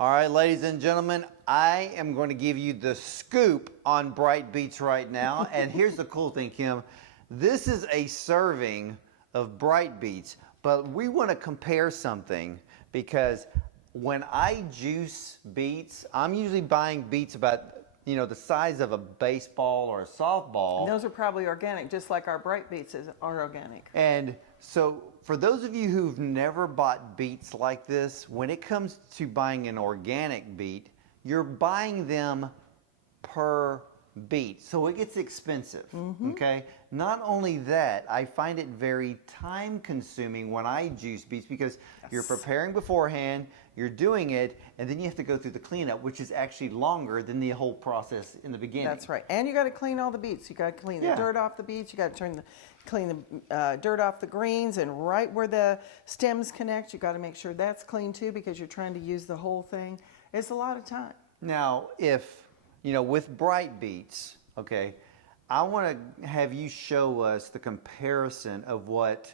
All right, ladies and gentlemen, I am going to give you the scoop on Bright Beets right now. And here's the cool thing, Kim. This is a serving of Bright Beets, but we want to compare something because when I juice beets, I'm usually buying beets about, the size of a baseball or a softball. And those are probably organic, just like our Bright Beets are organic. And so for those of you who've never bought beets like this, when it comes to buying an organic beet, you're buying them per beet. So it gets expensive, okay? Not only that, I find it very time consuming when I juice beets because you're preparing beforehand, you're doing it, and then you have to go through the cleanup, which is actually longer than the whole process in the beginning. That's right. And you got to clean all the beets. You got to clean the dirt off the beets. You got to clean the dirt off the greens, and right where the stems connect, you got to make sure that's clean too because you're trying to use the whole thing. It's a lot of time. Now, with Bright Beets, okay, I want to have you show us the comparison of what,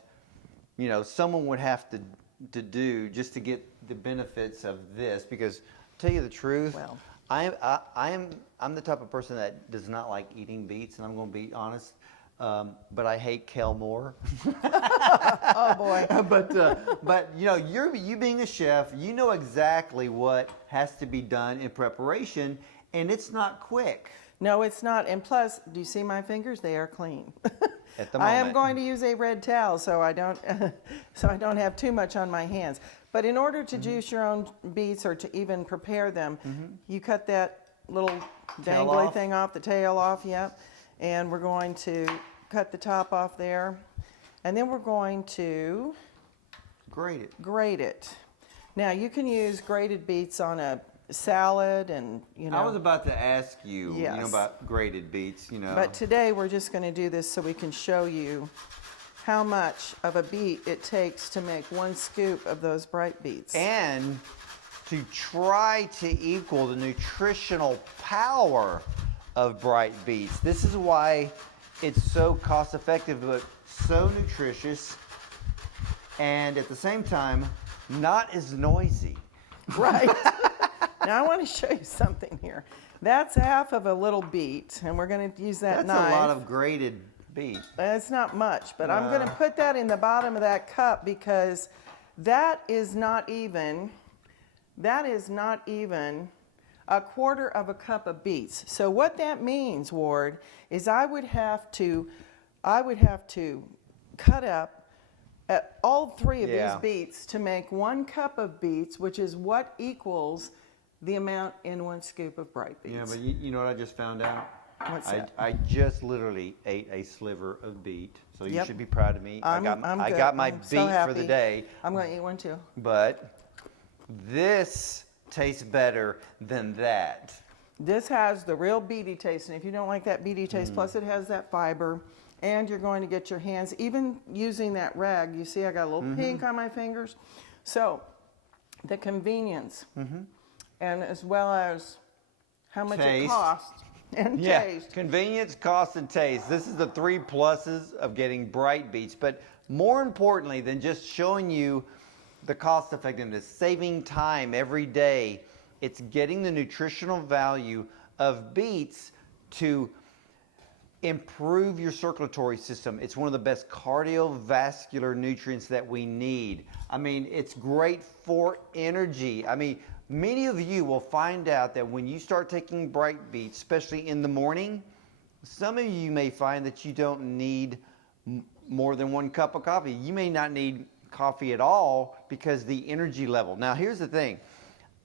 someone would have to do just to get the benefits of this. Because, to tell you the truth, Well, I'm the type of person that does not like eating beets, and I'm going to be honest. But I hate kale more. oh boy! but you being a chef, you know exactly what has to be done in preparation, and it's not quick. No, it's not. And plus, do you see my fingers? They are clean. At the moment. I am going to use a red towel so I don't have too much on my hands. But in order to juice your own beets or to even prepare them, you cut that little dangly thing off, the tail off, yep. And we're going to cut the top off there. And then we're going to grate it. Now, you can use grated beets on a salad and, I was about to ask you, about grated beets, But today we're just going to do this so we can show you how much of a beet it takes to make 1 scoop of those Bright Beets. And to try to equal the nutritional power of Bright Beets. This is why it's so cost effective but so nutritious and at the same time not as noisy. Right. Now I want to show you something here. That's half of a little beet, and we're going to use that knife. That's a lot of grated beet. It's not much, but I'm going to put that in the bottom of that cup because that is not even a quarter of a cup of beets. So what that means, Ward, is I would have to cut up all 3 of these beets to make 1 cup of beets, which is what equals the amount in 1 scoop of Bright Beets. Yeah, but you know what I just found out? What's that? I just literally ate a sliver of beet, so you should be proud of me. I'm I good. got my I'm beet so for the day. I'm going to eat one too. But this tastes better than that. This has the real beety taste, and if you don't like that beety taste, plus it has that fiber, and you're going to get your hands, even using that rag, you see I got a little pink on my fingers. So the convenience, and as well as how much it costs and taste. Convenience, cost, and taste. This is the 3 pluses of getting Bright Beets. But more importantly than just showing you the cost effectiveness, saving time every day, it's getting the nutritional value of beets to improve your circulatory system. It's one of the best cardiovascular nutrients that we need. I mean, it's great for energy. I mean, many of you will find out that when you start taking Bright Beets, especially in the morning, some of you may find that you don't need more than 1 cup of coffee. You may not need coffee at all because the energy level. Now, here's the thing.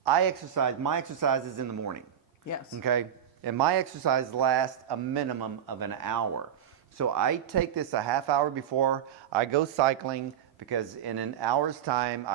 I exercise. My exercise is in the morning. Yes. Okay? And my exercise lasts a minimum of an hour. So I take this a half hour before I go cycling because in an hour's time,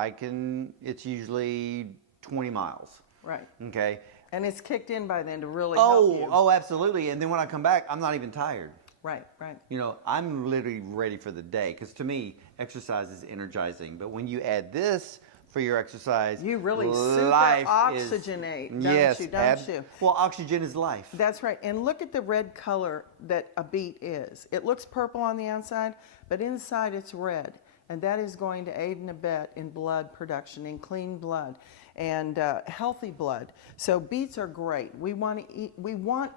it's usually 20 miles. Right. Okay? And it's kicked in by then to really help you. Oh, absolutely. And then when I come back, I'm not even tired. Right, right. I'm literally ready for the day because to me, exercise is energizing. But when you add this for your exercise, you really super oxygenate, don't you? Well, oxygen is life. That's right. And look at the red color that a beet is. It looks purple on the outside, but inside it's red. and that is going to aid and abet in blood production, in clean blood and healthy blood. So beets are great. We want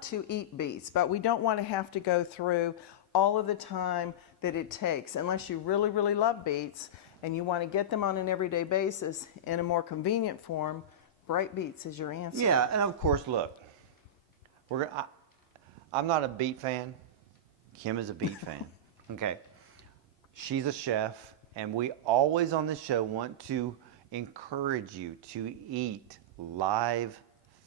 to eat beets, but we don't want to have to go through all of the time that it takes, unless you really, really love beets and you want to get them on an everyday basis in a more convenient form. Bright Beets is your answer. Yeah, and of course, look, I'm not a beet fan. Kim is a beet fan. Okay. She's a chef, and we always on this show want to encourage you to eat live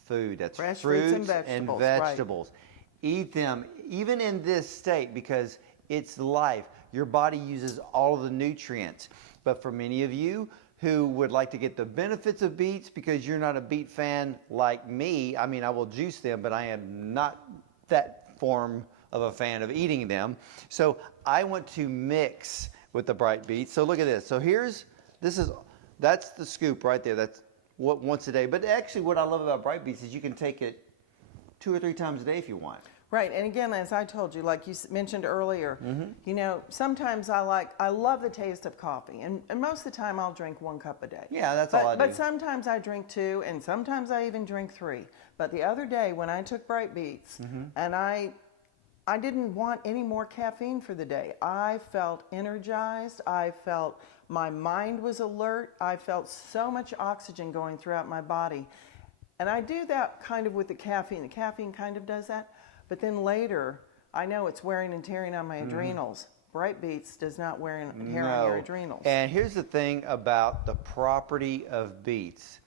food. That's fresh fruits and vegetables. Right. Eat them, even in this state, because it's life. Your body uses all of the nutrients. But for many of you who would like to get the benefits of beets because you're not a beet fan like me, I mean, I will juice them, but I am not that form of a fan of eating them. So I want to mix with the Bright Beets. So look at this. So that's the scoop right there. That's what once a day. But actually what I love about Bright Beets is you can take it 2 or 3 times a day if you want. Right, and again, as I told you, like you mentioned earlier, you know, sometimes I love the taste of coffee, and most of the time I'll drink 1 cup a day. Yeah, that's all I do. But sometimes I drink 2, and sometimes I even drink 3. But the other day when I took Bright Beets, and I didn't want any more caffeine for the day. I felt energized. I felt my mind was alert. I felt so much oxygen going throughout my body. And I do that kind of with the caffeine. The caffeine kind of does that. But then later, I know it's wearing and tearing on my adrenals. Bright Beets does not wear and tear on your adrenals. And here's the thing about the property of beets.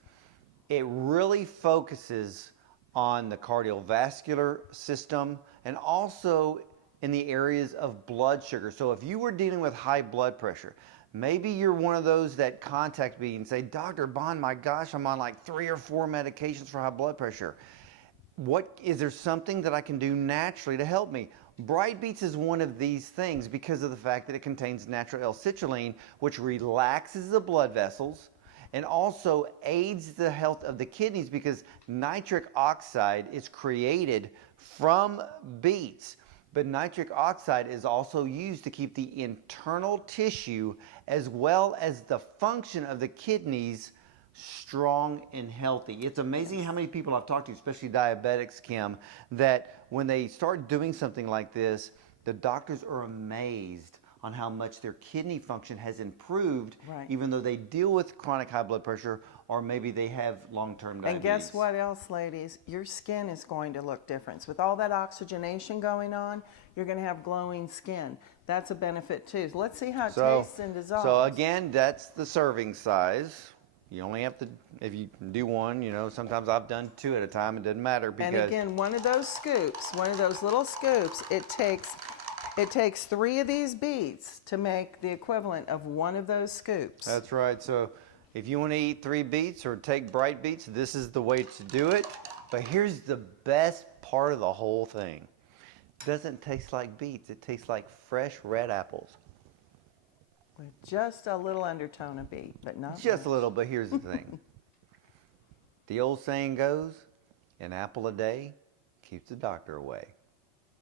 It really focuses on the cardiovascular system and also in the areas of blood sugar. So if you were dealing with high blood pressure, maybe you're one of those that contact me and say, Dr. Bond, my gosh, I'm on like 3 or 4 medications for high blood pressure. Is there something that I can do naturally to help me? Bright Beets is one of these things because of the fact that it contains natural L-citrulline, which relaxes the blood vessels and also aids the health of the kidneys because nitric oxide is created from beets. But nitric oxide is also used to keep the internal tissue as well as the function of the kidneys strong and healthy. It's amazing how many people I've talked to, especially diabetics, Kim, that when they start doing something like this, the doctors are amazed on how much their kidney function has improved, even though they deal with chronic high blood pressure or maybe they have long-term diabetes. And guess what else, ladies? Your skin is going to look different. With all that oxygenation going on, you're going to have glowing skin. That's a benefit too. So let's see how it tastes and dissolves. So again, that's the serving size. You only have to, if you do 1, you know, sometimes I've done 2 at a time. It doesn't matter because. And again, one of those scoops, one of those little scoops, it takes 3 of these beets to make the equivalent of 1 of those scoops. That's right. So if you want to eat 3 beets or take Bright Beets, this is the way to do it. But here's the best part of the whole thing. It doesn't taste like beets. It tastes like fresh red apples. With just a little undertone of beet, but not just much. a little, but here's the thing. The old saying goes, an apple a day keeps the doctor away.